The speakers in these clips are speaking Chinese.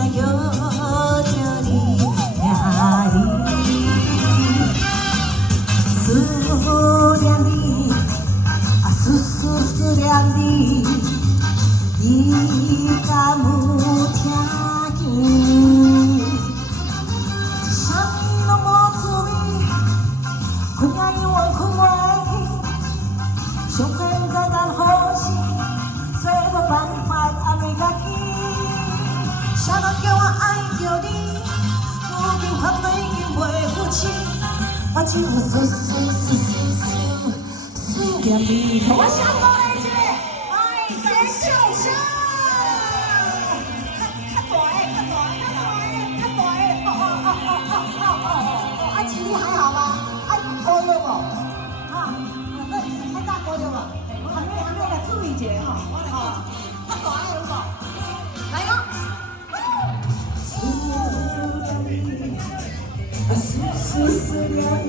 来有着你呀你，思念你啊思念你，你敢有听见？啥物拢无滋味，困爱我困爱你，上天在等好时，做无办法安慰家己。啥人叫我爱着你？如今反对已经袂负气，我只有思念你。我想到了一句，哎，尖叫声，较大的，啊，吉利还好吗？啊，高了无？啊，那大高了无？还没来注意一下吼，哦，较大的有无？来咯。思念你，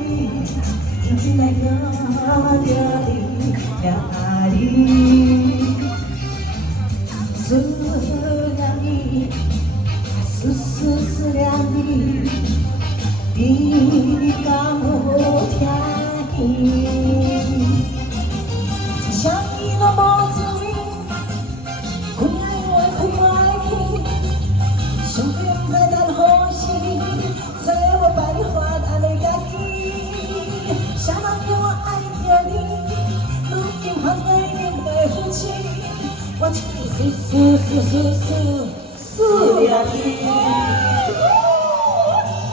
今来有着你呀你，思念你，思念你，你敢有听见？啥物拢无滋味，困爱我困爱你，上天在等好时，做无办法安慰家己。啥人叫我爱着你？如今反对已经袂负气，我只有思念你。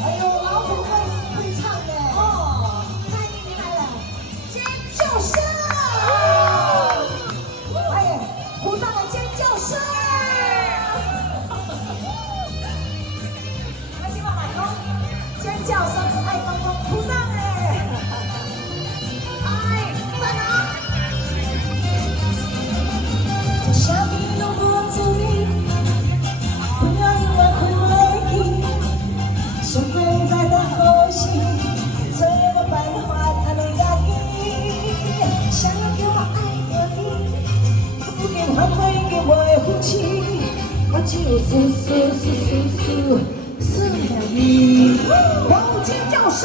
哎呦，老虎会唱的哦，太厉害了！尖叫声！哎，鼓掌的尖叫声！来，请慢慢讲，尖叫声爱公公鼓掌嘞！哎，赞啊！啥物拢无滋味，困爱我困爱你，上天在等好时，做无办法安慰家己。啥人叫我爱着你？如今反对已经袂负气，我只有思念你。哇，尖叫声！